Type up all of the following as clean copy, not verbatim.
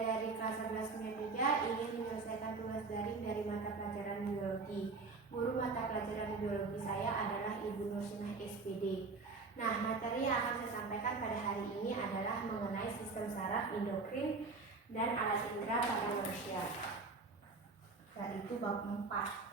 Saya dari kelas 1193 ingin menyelesaikan tugas daring dari mata pelajaran biologi. Guru mata pelajaran biologi saya adalah Ibu Nursinah SPD. Nah, materi yang akan saya sampaikan pada hari ini adalah mengenai sistem saraf, endokrin, dan alat indera pada manusia. Yaitu bab 4.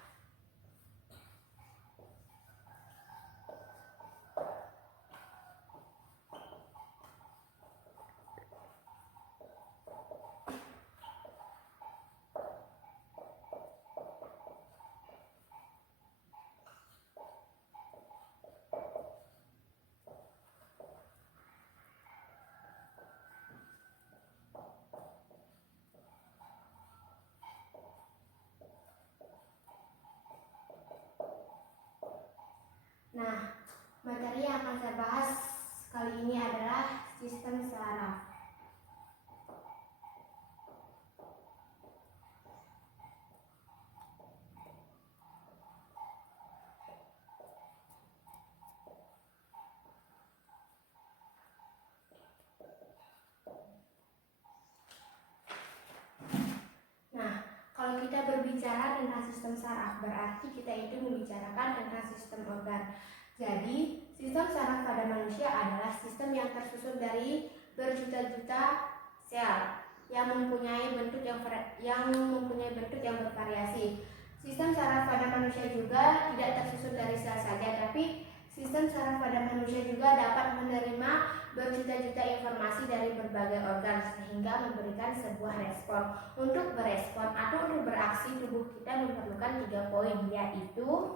Nah, materi yang akan saya bahas kali ini adalah sistem saraf. Nah, kalau kita berbicara tentang sistem saraf, berarti kita itu membicarakan tentang sistem organ. Jadi, sistem saraf pada manusia adalah sistem yang tersusun dari berjuta-juta sel yang mempunyai bentuk yang bervariasi. Sistem saraf pada manusia juga tidak tersusun dari sel saja, tapi sistem saraf pada manusia juga dapat menerima berjuta-juta informasi dari berbagai organ sehingga memberikan sebuah respon. Untuk berespon atau untuk beraksi, tubuh kita memerlukan 3 poin, yaitu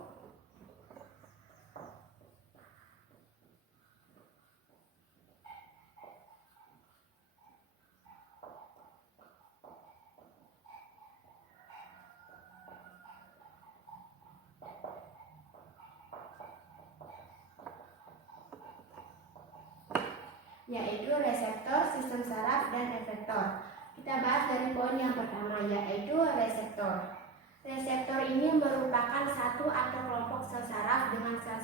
reseptor, sistem saraf, dan efektor. Kita bahas dari poin yang pertama, yaitu reseptor. Reseptor ini merupakan satu atau kelompok sel saraf dengan sel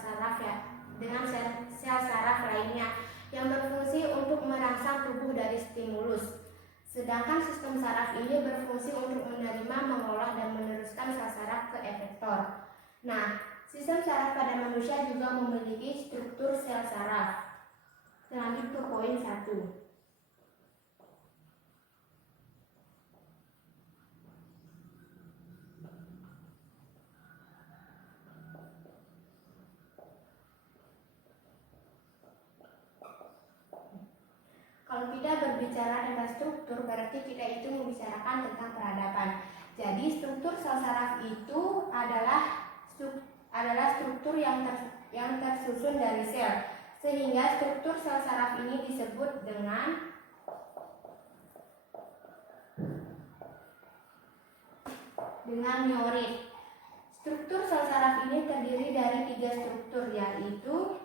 saraf lainnya yang berfungsi untuk merangsang tubuh dari stimulus. Sedangkan sistem saraf ini berfungsi untuk menerima, mengolah, dan meneruskan sel saraf ke efektor. Nah, sistem saraf pada manusia juga memiliki struktur sel saraf. Lanjut ke poin 1. Kalau kita berbicara tentang struktur, berarti kita itu membicarakan tentang peradaban. Jadi struktur sel saraf itu adalah struktur yang tersusun dari sel. Sehingga struktur sel saraf ini disebut dengan neurit. Struktur sel saraf ini terdiri dari 3 struktur, yaitu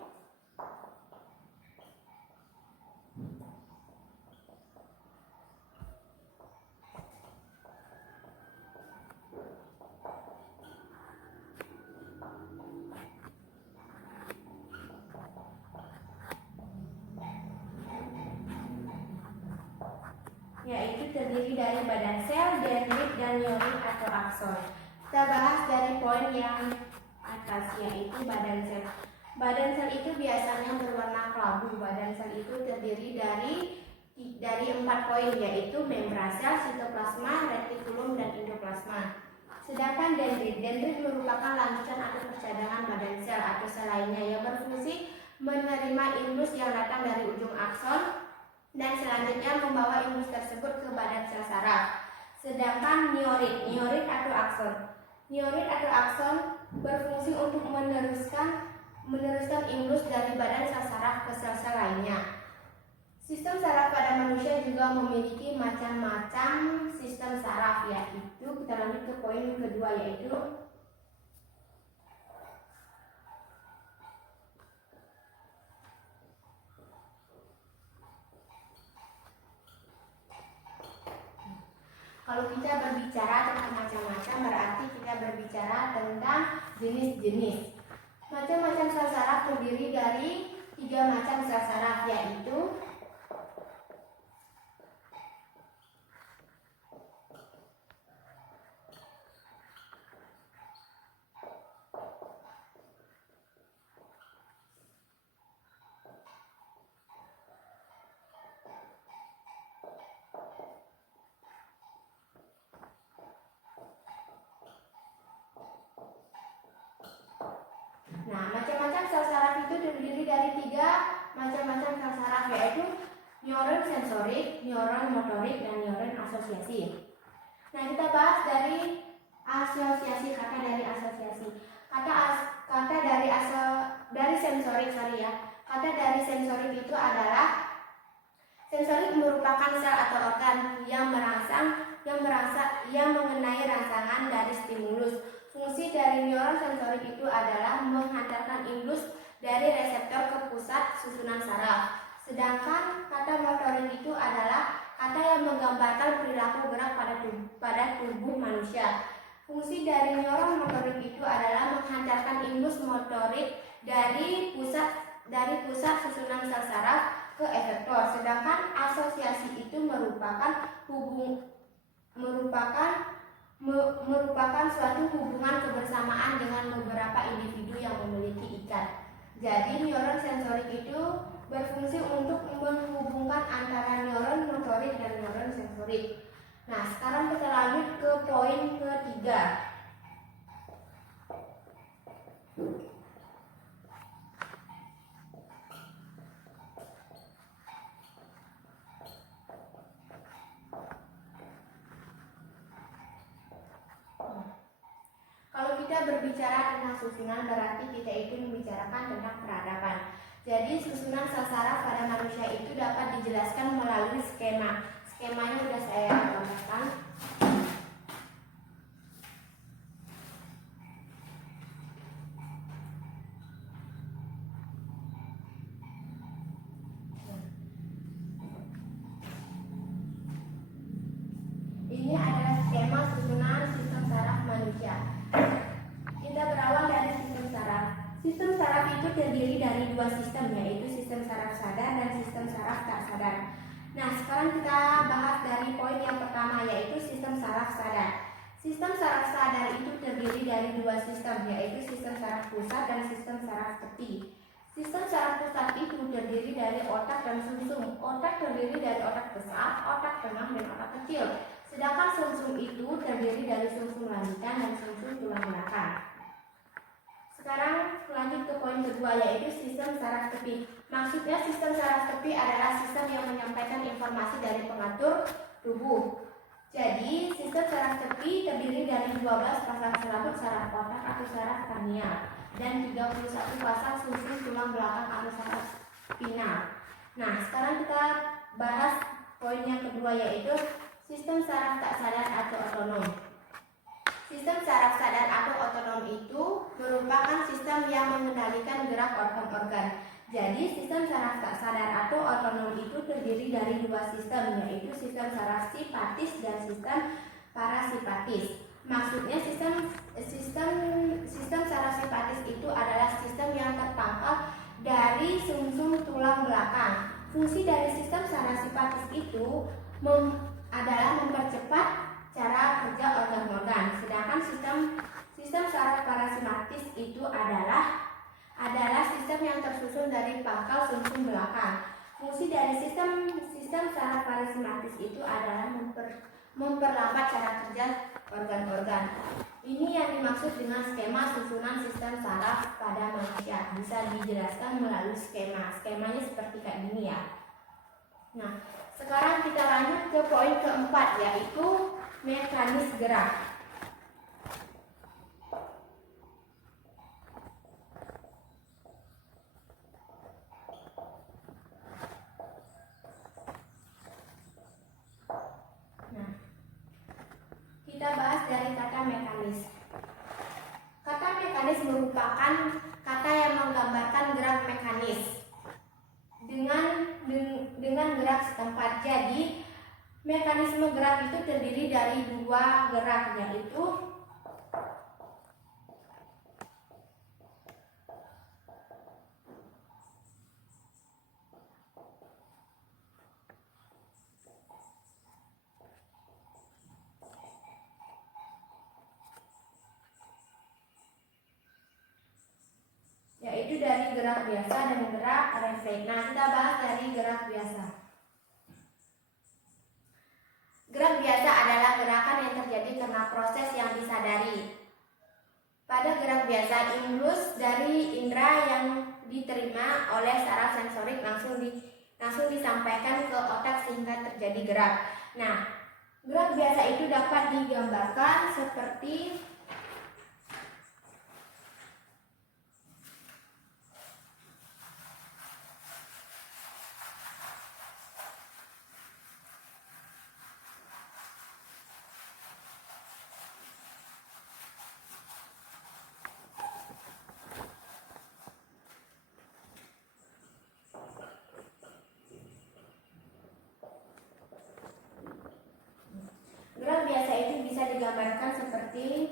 terdiri dari badan sel, dendrit, dan neurit atau akson. Kita bahas dari poin yang atas, yaitu badan sel. Badan sel itu biasanya berwarna kelabu. Badan sel itu terdiri dari 4 poin, yaitu membran sel, sitoplasma, retikulum, dan endoplasma. Sedangkan dendrit merupakan lanjutan atau percadangan badan sel atau sel lainnya yang berfungsi menerima impuls yang datang dari ujung akson dan selanjutnya membawa impuls tersebut ke badan sel saraf. Sedangkan neurit atau akson berfungsi untuk meneruskan impuls dari badan sel saraf ke sel-sel lainnya. Sistem saraf pada manusia juga memiliki macam-macam sistem saraf, yaitu kita lanjut ke poin kedua, yaitu kalau kita berbicara tentang macam-macam, berarti kita berbicara tentang jenis-jenis. Macam-macam sel saraf terdiri dari 3 macam sel saraf, yaitu neuron sensorik, neuron motorik, dan neuron asosiasi. Nah, kita bahas dari asosiasi, kata dari asosiasi. Kata dari sensorik, Kata dari sensorik itu adalah sensorik merupakan sel atau organ yang mengenai rangsangan dari stimulus. Fungsi dari neuron sensorik itu adalah menghantarkan impuls dari reseptor ke pusat susunan saraf. Sedangkan kata motorik itu adalah kata yang menggambarkan perilaku gerak pada tubuh manusia. Fungsi dari neuron motorik itu adalah menghantarkan impuls motorik dari pusat susunan sel saraf ke efektor. Sedangkan asosiasi itu merupakan suatu hubungan kebersamaan dengan beberapa individu yang memiliki ikat. Jadi neuron sensorik itu berfungsi untuk menghubungkan antara neuron motorik dan neuron sensorik. Nah, sekarang kita lanjut ke poin ketiga. Kalau kita berbicara tentang susunan, berarti kita itu membicarakan tentang peradaban. Jadi susunan sel saraf pada manusia itu dapat dijelaskan melalui skema. Skemanya sudah saya gambarkan. Ini adalah skema susunan sistem saraf manusia. Kita berawal dari sistem saraf. Sistem saraf itu terdiri dari dua sistem, yaitu sistem saraf sadar dan sistem saraf tak sadar. Nah, sekarang kita bahas dari poin yang pertama, yaitu sistem saraf sadar. Sistem saraf sadar itu terdiri dari dua sistem, yaitu sistem saraf pusat dan sistem saraf tepi. Sistem saraf pusat itu terdiri dari otak dan sumsum. Otak terdiri dari otak besar, otak tengah, dan otak kecil. Sedangkan sumsum itu terdiri dari sumsum lanjutan dan sumsum tulang belakang. Sekarang lanjut ke poin kedua, yaitu sistem saraf tepi. Maksudnya sistem saraf tepi adalah sistem yang menyampaikan informasi dari pengatur tubuh. Jadi sistem saraf tepi terdiri dari 12 pasang serabut saraf otak atau saraf kranial dan 31 pasang sumsum tulang belakang atau saraf spinal. Nah, sekarang kita bahas poin yang kedua, yaitu sistem saraf tak sadar atau otonom. Sistem saraf sadar atau otonom itu merupakan sistem yang mengendalikan gerak organ-organ. Jadi sistem saraf tak sadar atau otonom itu terdiri dari dua sistem, yaitu sistem saraf simpatis dan sistem parasimpatis. Maksudnya sistem saraf simpatis itu adalah sistem yang terpangkal dari sumsum tulang belakang. Fungsi dari sistem saraf simpatis itu adalah mempercepat cara kerja organ-organ. Sedangkan sistem saraf parasimpatis itu adalah sistem yang tersusun dari pangkal sumsum belakang. Fungsi dari sistem saraf parasimpatis itu adalah memperlambat cara kerja organ-organ. Ini yang dimaksud dengan skema susunan sistem saraf pada manusia. Bisa dijelaskan melalui skema. Skemanya seperti kayak gini ya. Nah, sekarang kita lanjut ke poin keempat, yaitu mekanis gerak. Nah, kita bahas dari kata mekanis. Kata mekanis merupakan kata yang menggambarkan gerak mekanis dengan gerak setempat. Jadi mekanisme gerak itu terdiri dari dua gerak, yaitu dari gerak biasa dan gerak refleks. Nah, kita bahas dari gerak biasa. Gerak biasa adalah gerakan yang terjadi karena proses yang disadari. Pada gerak biasa, impuls dari indera yang diterima oleh saraf sensorik langsung langsung disampaikan ke otak sehingga terjadi gerak. Nah, gerak biasa itu dapat digambarkan seperti gerak biasa itu bisa digambarkan seperti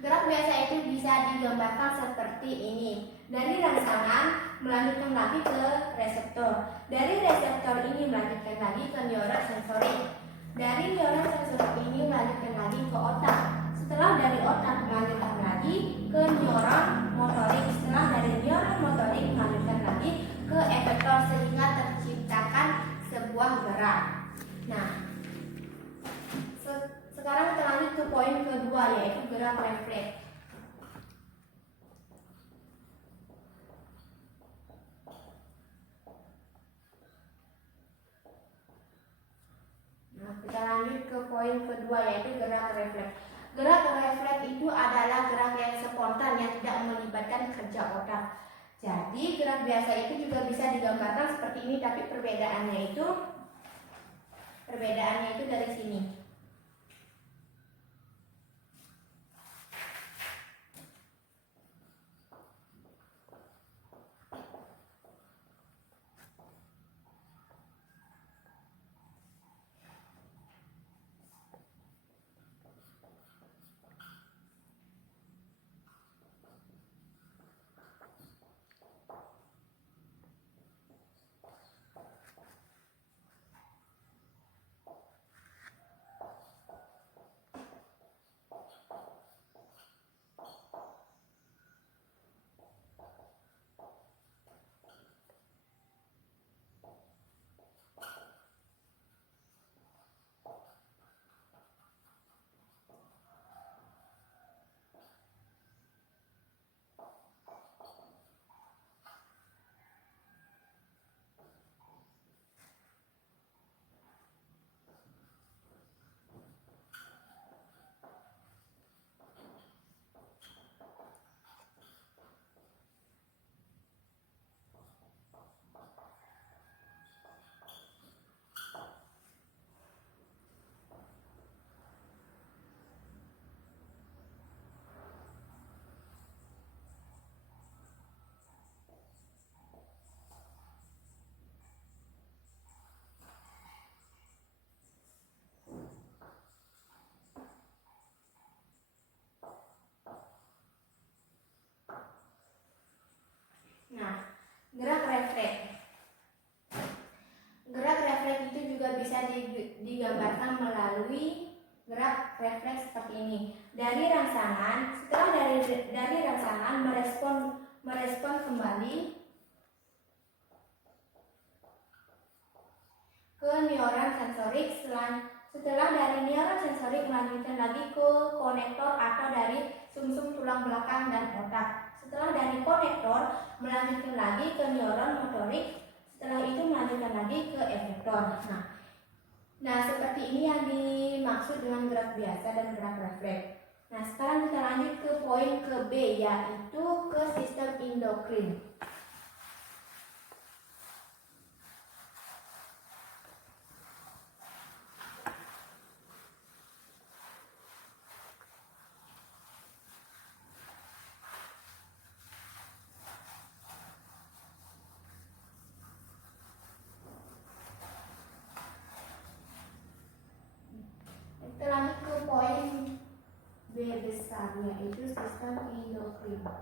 gerak biasa itu bisa digambarkan seperti ini. Dari rangsangan melanjutkan lagi ke reseptor. Dari reseptor ini melanjutkan lagi ke neuron sensorik. Dari neuron sensorik ini melanjutkan lagi ke otak. Setelah dari otak melanjutkan lagi ke neuron motorik. Setelah dari neuron motorik melanjutkan lagi ke efektor sehingga terciptakan sebuah gerak. Nah, sekarang kita lanjut ke poin kedua, yaitu gerak refleks. Nah, kita lanjut ke poin kedua, yaitu gerak refleks. Gerak refleks itu adalah gerak yang spontan yang tidak melibatkan kerja otak. Jadi gerak biasa itu juga bisa digambarkan seperti ini, tapi perbedaannya itu dari sini. Nah, gerak refleks. Gerak refleks itu juga bisa digambarkan melalui gerak refleks seperti ini. Dari rangsangan, setelah dari rangsangan merespon kembali ke neuron sensorik. Setelah dari neuron sensorik melanjutkan lagi ke konektor atau dari sumsum tulang belakang dan otak. Setelah dari konektor melanjutkan lagi ke neuron motorik. Setelah itu melanjutkan lagi ke efektor. Nah, seperti ini yang dimaksud dengan gerak biasa dan gerak refleks. Nah, sekarang kita lanjut ke poin ke B, yaitu ke sistem endokrin. Kita lanjut ke poin B besar, yaitu sistem endokrin. Nah,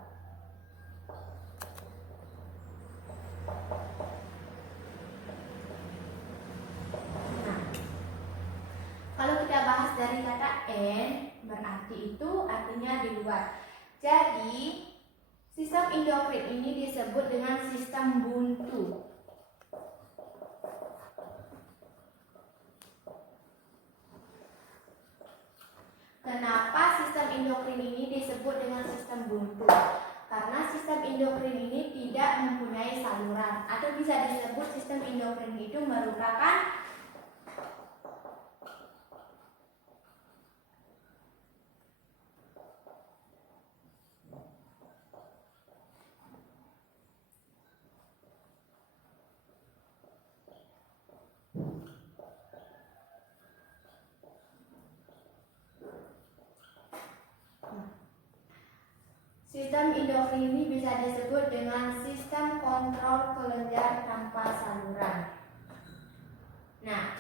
kalau kita bahas dari kata N, berarti itu artinya di luar. Jadi, sistem endokrin ini disebut dengan sistem buntu. Kenapa sistem endokrin ini disebut dengan sistem buntu? Karena sistem endokrin ini tidak mempunyai saluran, atau bisa disebut sistem endokrin itu merupakan sistem endokrin ini bisa disebut dengan sistem kontrol kelenjar tanpa saluran. Nah,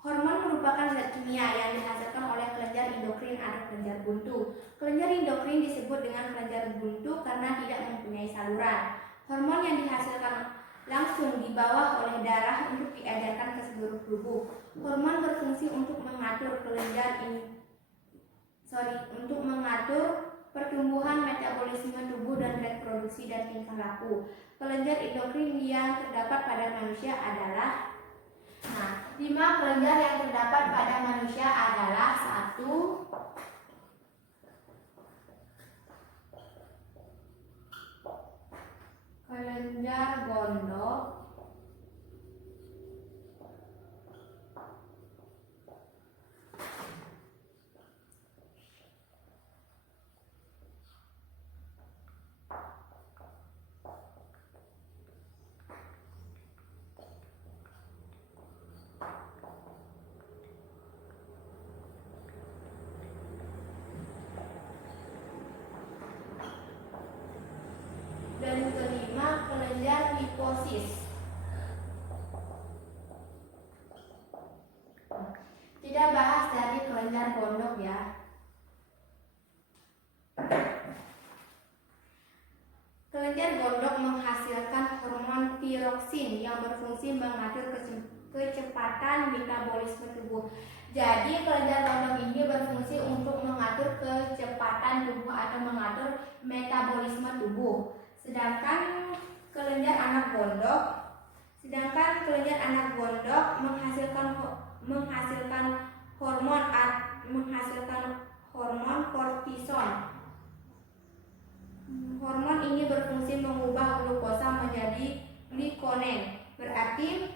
hormon merupakan zat kimia yang dihasilkan oleh kelenjar endokrin atau kelenjar buntu. Kelenjar endokrin disebut dengan kelenjar buntu karena tidak mempunyai saluran. Hormon yang dihasilkan langsung di bawah oleh darah untuk diedarkan ke seluruh tubuh. Hormon berfungsi untuk mengatur untuk mengatur pertumbuhan, metabolisme tubuh dan reproduksi dan tingkah laku. Kelenjar endokrin yang terdapat pada manusia adalah 5 kelenjar yang terdapat pada manusia adalah 1. Kelenjar gondok, 5 kelenjar hipofisis. Kita bahas dari kelenjar gondok ya. Kelenjar gondok menghasilkan hormon tiroksin yang berfungsi mengatur kecepatan metabolisme tubuh. Jadi kelenjar gondok ini berfungsi untuk mengatur kecepatan tubuh atau mengatur metabolisme tubuh. Sedangkan kelenjar anak gondok menghasilkan hormon kortison. Hormon ini berfungsi mengubah glukosa menjadi glikogen. Berarti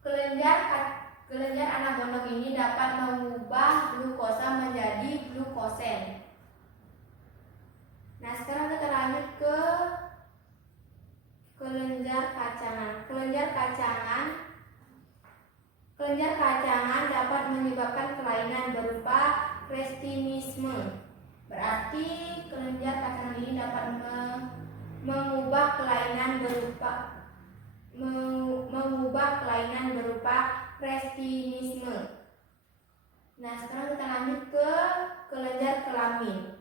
kelenjar anak gondok ini dapat mengubah glukosa menjadi glukosen. Nah, sekarang kita lanjut ke kelenjar kacangan. Kelenjar kacangan dapat menyebabkan kelainan berupa kretinisme. Berarti kelenjar kacangan ini dapat mengubah kelainan berupa kretinisme. Nah, sekarang kita lanjut ke kelenjar kelamin.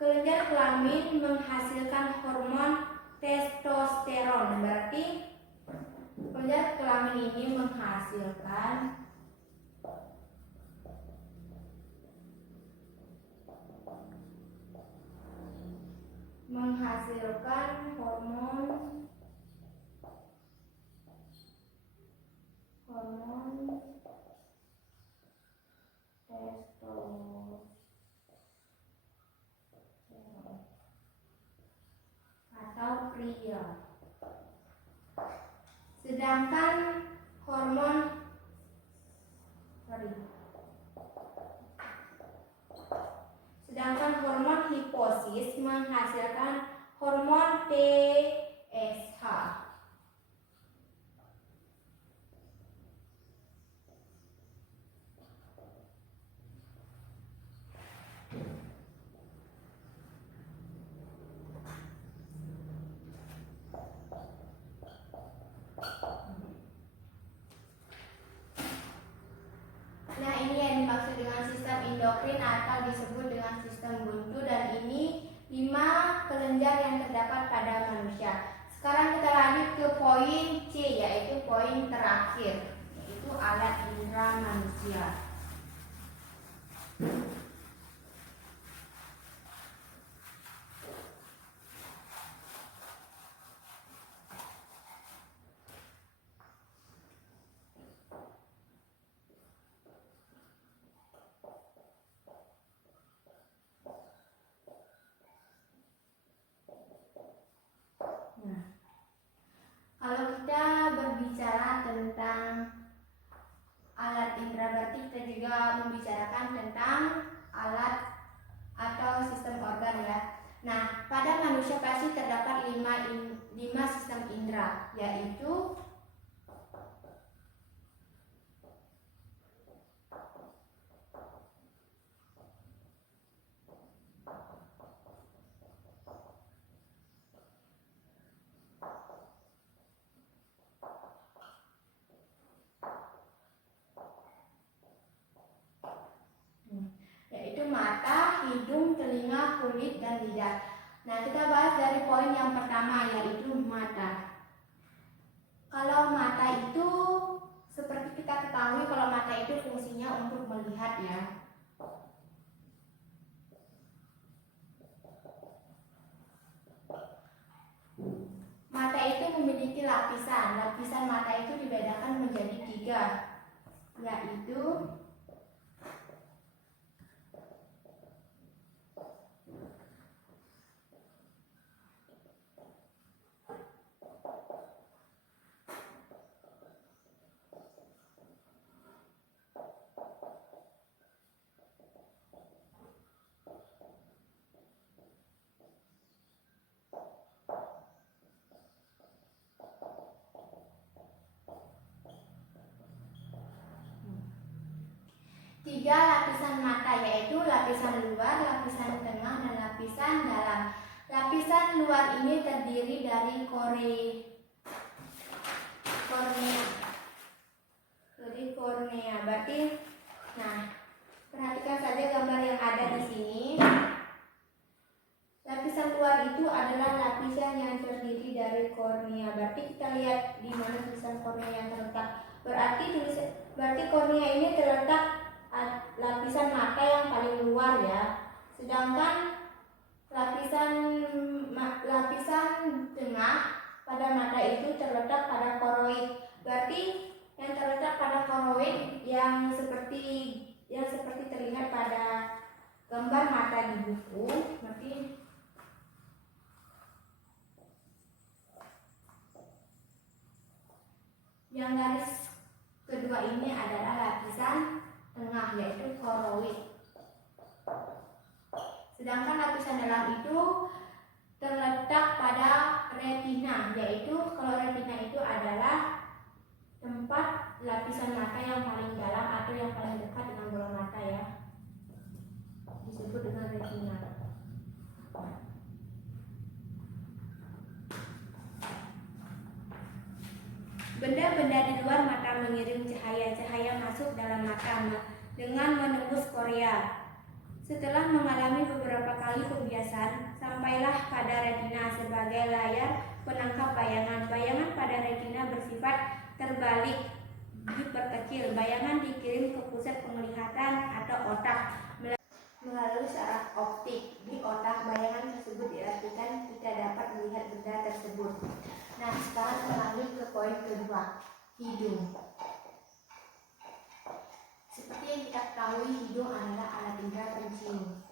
Kelenjar kelamin menghasilkan hormon testosteron. Berarti kelenjar kelamin ini menghasilkan hormon testosteron atau pria. Sedangkan hormon Sedangkan hormon hipofisis menghasilkan hormon TSH. Nah, ini yang dimaksud dengan sistem endokrin atau disebut dengan sistem buntu, dan ini 5 kelenjar yang terdapat pada manusia. Sekarang kita lanjut ke poin C, yaitu poin terakhir, yaitu alat indera manusia. Kalau kita berbicara tentang alat indera, berarti kita juga membicarakan tentang alat atau sistem organ ya. Nah, pada manusia pasti terdapat 5 sistem indera, yaitu mata, hidung, telinga, kulit, dan lidah. Nah, kita bahas dari poin yang pertama, yaitu mata. Kalau mata itu, seperti kita ketahui, kalau mata itu fungsinya untuk melihat ya. Mata itu memiliki lapisan. Lapisan mata itu dibedakan menjadi 3, yaitu tiga lapisan mata, yaitu lapisan luar, lapisan tengah, dan lapisan dalam. Lapisan luar ini terdiri dari kornea. Berarti, nah, perhatikan saja gambar yang ada di sini. Lapisan luar itu adalah lapisan yang terdiri dari kornea. Berarti kita lihat di mana tulisan kornea yang terletak. Berarti kornea ini terletak lapisan mata yang paling luar ya. Sedangkan lapisan tengah pada mata itu terletak pada koroid. Berarti yang terletak pada koroid yang seperti terlihat pada gambar mata di buku. Berarti yang garis kedua ini adalah lapisan tengah, yaitu koroid. Sedangkan lapisan dalam itu terletak pada retina, yaitu kalau retina itu adalah tempat lapisan mata yang paling dalam atau yang paling dekat dengan bola mata ya, disebut dengan retina. Benda-benda di luar mata mengirim cahaya masuk dalam mata dengan menembus kornea. Setelah mengalami beberapa kali pembiasan, sampailah pada retina sebagai layar penangkap bayangan. Bayangan pada retina bersifat terbalik, diperkecil. Bayangan dikirim ke pusat penglihatan atau otak melalui saraf optik. Di otak, bayangan tersebut diartikan kita dapat melihat benda tersebut. Nah, sekarang kita lanjut ke poin kedua, hidung. Seperti yang kita ketahui, hidung adalah alat indera pencium.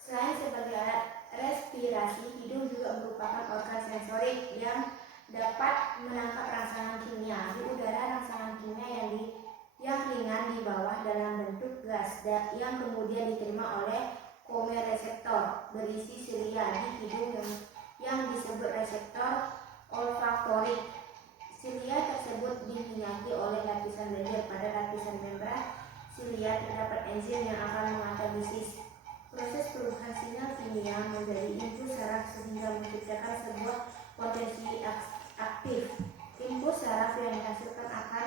Selain sebagai alat respirasi, hidung juga merupakan organ sensorik yang dapat menangkap rangsangan kimia. Di udara, rangsangan kimia yang yang kemudian diterima oleh komereseptor berisi silia di hidung yang disebut reseptor olfaktorik. Silia tersebut diminyaki oleh lapisan lendir. Pada lapisan membran silia terdapat enzim yang akan memetabolis proses perubahan sinyal kimia menjadi impuls saraf sehingga menciptakan sebuah potensi aktif. Impuls saraf yang dihasilkan akan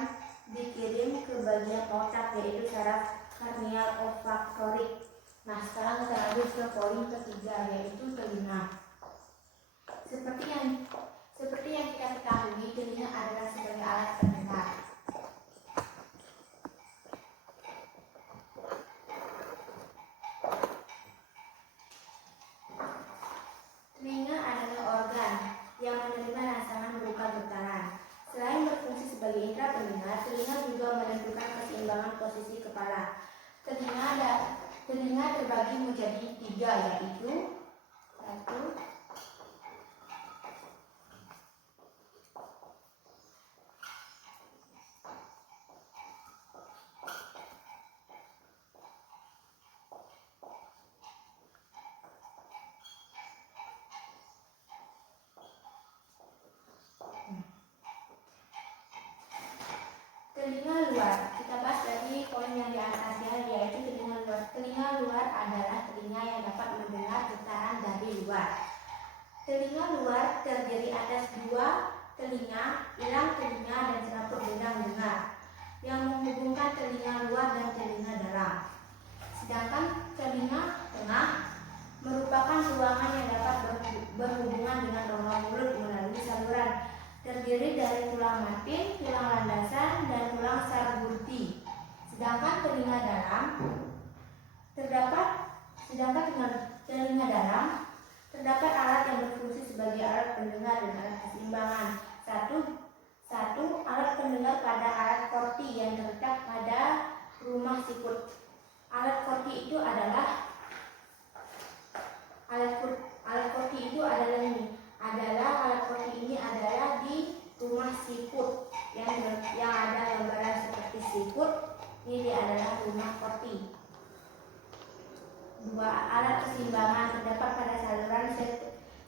dikirim ke bagian otak, yaitu saraf karnial olfaktorik. Nah, sekarang kita lanjut ke poin ketiga, yaitu telinga. Seperti yang kita ketahui, telinga adalah sebagai alat pendengar. Telinga adalah organ yang menerima rangsangan berupa getaran. Selain berfungsi sebagai indera pendengar, telinga juga menentukan keseimbangan posisi kepala. Telinga terbagi menjadi 3, yaitu 1. Telinga luar. Kita bahas dari poin yang di atasnya, yaitu telinga luar. Telinga luar adalah telinga yang dapat mendengar getaran dari luar. Telinga luar terdiri atas 2 telinga, ilang telinga, dan selaput gendang dengar yang menghubungkan telinga luar dan telinga dalam. Sedangkan telinga tengah merupakan ruangan yang dapat berhubungan dengan rongga mulut melalui saluran. Terdiri dari tulang matin, tulang landasan, dan tulang sarburti. Sedangkan telinga dalam terdapat alat yang berfungsi sebagai alat pendengar dan alat keseimbangan. Satu, alat pendengar pada alat korti yang terletak pada rumah sikut. Alat korti itu adalah alat korti ini adalah di rumah sikut yang ada lembaran seperti sikut. Ini adalah rumah korti. 2, alat keseimbangan terdapat pada saluran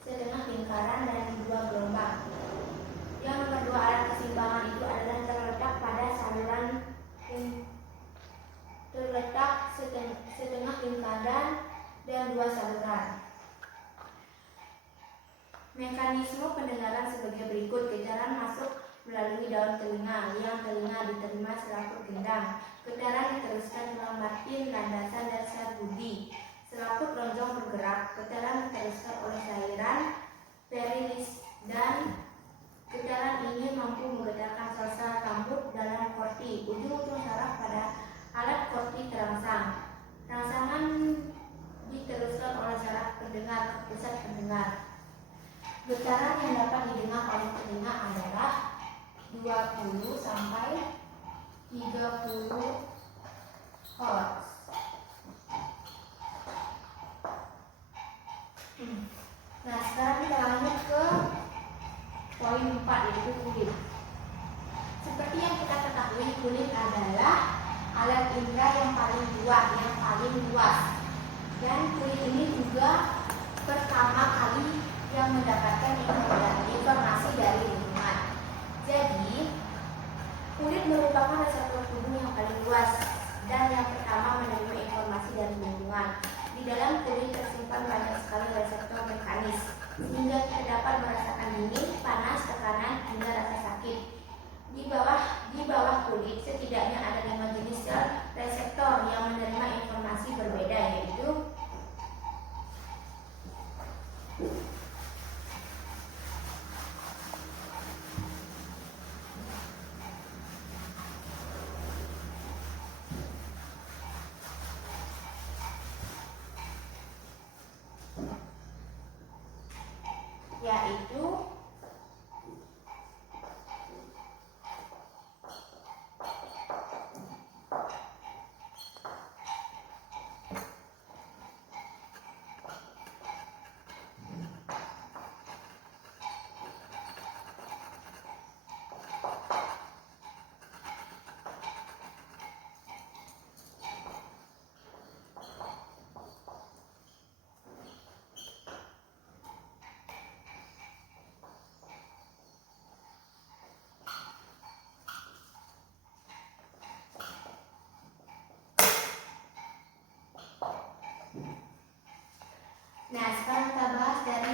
setengah lingkaran dan 2 gelombang. Yang nomor 2, alat keseimbangan itu adalah terletak pada saluran setengah lingkaran dan 2 saluran. Mekanisme pendengaran sebagai berikut. Getaran masuk melalui daun telinga, yang telinga diterima selaput gendang. Getaran diteruskan tulang matin, landasan, dan sarburti. Selaput lonjong bergerak. Getaran diteruskan oleh cairan perilis, dan getaran ini mampu menggetarkan sel-sel rambut dalam korti. Ujung-ujung saraf pada alat korti terangsang. Rangsangan diteruskan oleh saraf pendengar ke pusat pendengar. Getaran yang dapat didengar oleh telinga adalah 20 sampai 30 Hz. Nah, sekarang kita lanjut ke poin 4, yaitu kulit. Seperti yang kita ketahui, kulit adalah alat indera yang paling luas. Dan kulit ini juga pertama kali yang mendapatkan informasi dari lingkungan. Jadi, kulit merupakan reseptor tubuh yang paling luas dan yang pertama menerima informasi dari lingkungan. Di dalam kulit tersimpan banyak sekali reseptor mekanis, sehingga kita dapat merasakan dingin, panas, tekanan, hingga rasa sakit. Di bawah kulit setidaknya ada 5 jenis sel reseptor yang menerima informasi berbeda, yaitu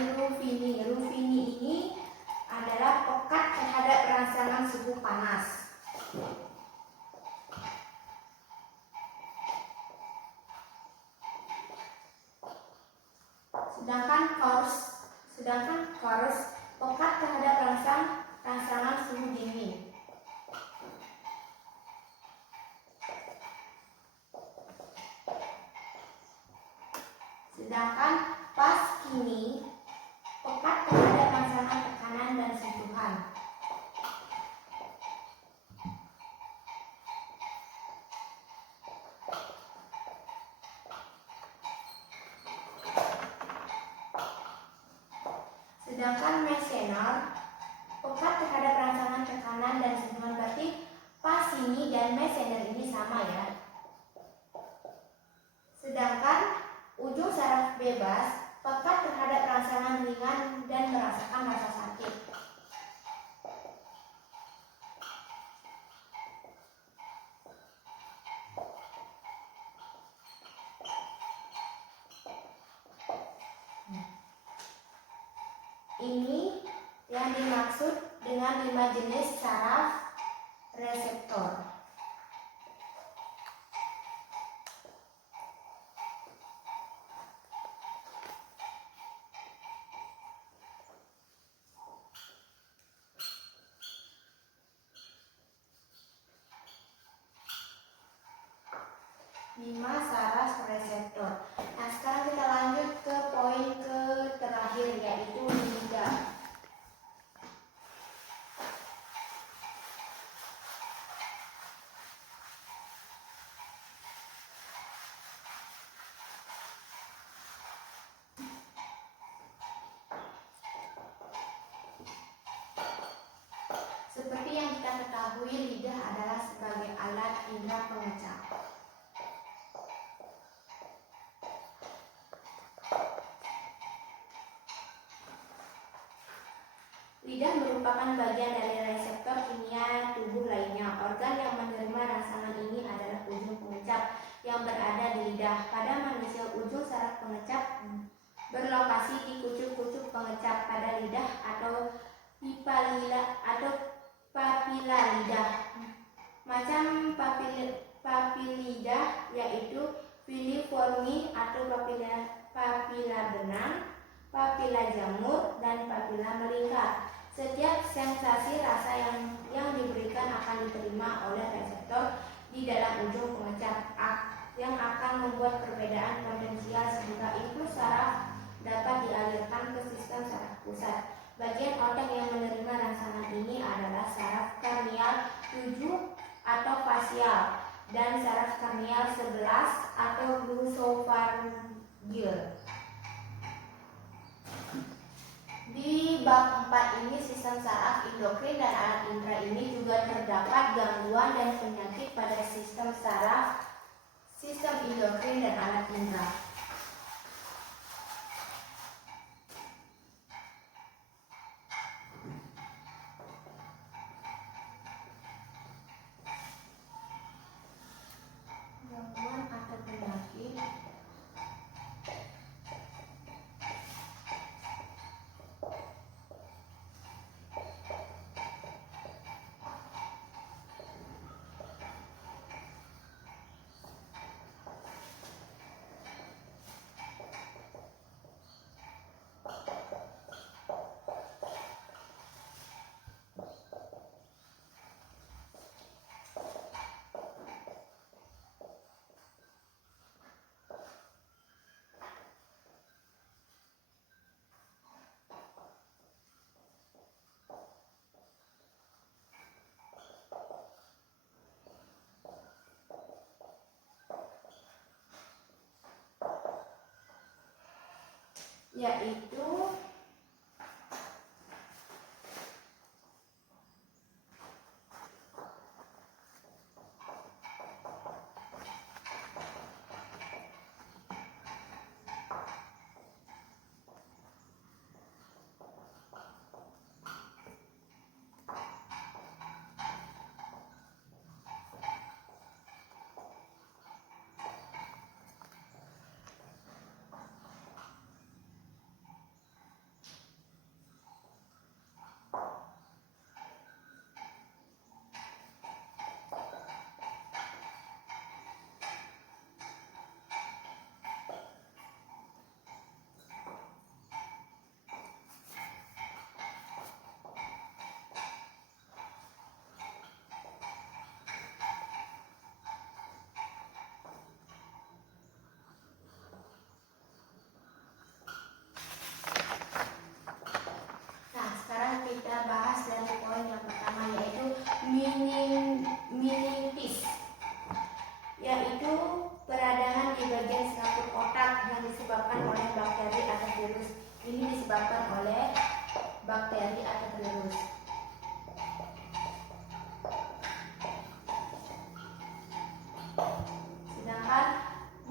dari Ruffini. Ruffini ini adalah pekat terhadap rangsangan suhu panas. Sedangkan Corus pekat terhadap rangsangan suhu dingin. Sedangkan Pasquini pekat terhadap rangsangan tekanan dan sentuhan. Sedangkan Meissner pekat terhadap rangsangan tekanan dan sentuhan. Berarti Pasquini dan Meissner ini sama ya. Sedangkan ujung saraf bebas pekat terhadap rangsangan ringan dan merasakan rasa sakit. Ini yang dimaksud dengan 5 jenis saraf reseptor. Nah, sekarang kita lanjut ke poin terakhir, yaitu lidah. Seperti yang kita ketahui, lidah adalah sebagai alat indera pengecap. Lidah merupakan bagian dari reseptor kimia tubuh lainnya. Organ yang menerima rangsangan ini adalah ujung pengecap yang berada di lidah. Pada manusia, ujung saraf pengecap berlokasi di kucuk-kucuk pengecap pada lidah atau papila lidah. Macam papilidah yaitu filiformi atau papila benang, papila jamur, dan papila melingkar. Setiap sensasi rasa yang diberikan akan diterima oleh reseptor di dalam ujung pengecap yang akan membuat perbedaan potensial sehingga impuls saraf dapat dialirkan ke sistem saraf pusat. Bagian otak yang menerima rangsangan ini adalah saraf karnial 7 atau fasial dan saraf karnial 11 atau glosopharyngeal. Di bab 4 ini sistem saraf endokrin dan alat indera ini juga terdapat gangguan dan penyakit pada sistem saraf, sistem endokrin dan alat indera. Gangguan atau penyakit yaitu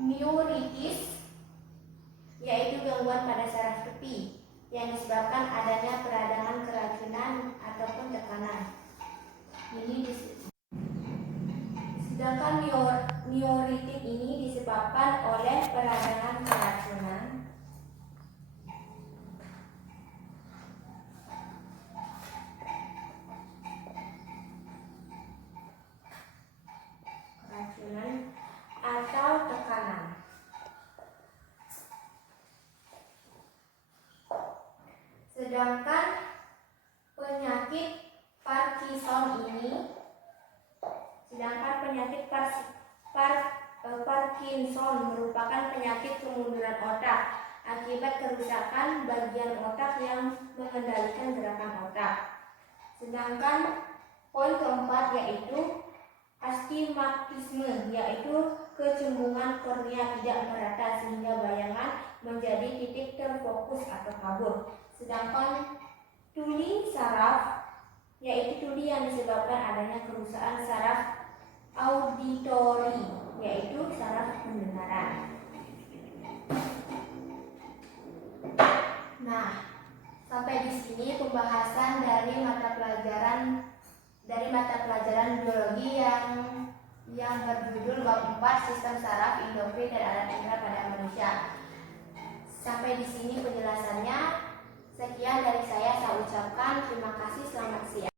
Neuritis, yaitu gangguan pada saraf tepi yang disebabkan adanya peradangan keracunan ataupun tekanan. Sedangkan neuritik ini disebabkan oleh peradangan keracunan atau tekanan. Sedangkan penyakit Parkinson merupakan penyakit kemunduran otak akibat kerusakan bagian otak yang mengendalikan gerakan otak. Sedangkan poin keempat yaitu astigmatisme, yaitu kecembungan kornea tidak merata sehingga bayangan menjadi titik terfokus atau kabur. Sedangkan tuli saraf, yaitu tuli yang disebabkan adanya kerusakan saraf auditori, yaitu saraf pendengaran. Nah, sampai di sini pembahasan dari mata pelajaran biologi yang berjudul bab 4 sistem saraf, endofrin dan alat indera pada manusia. Sampai di sini penjelasannya. Sekian dari saya ucapkan terima kasih, selamat siang.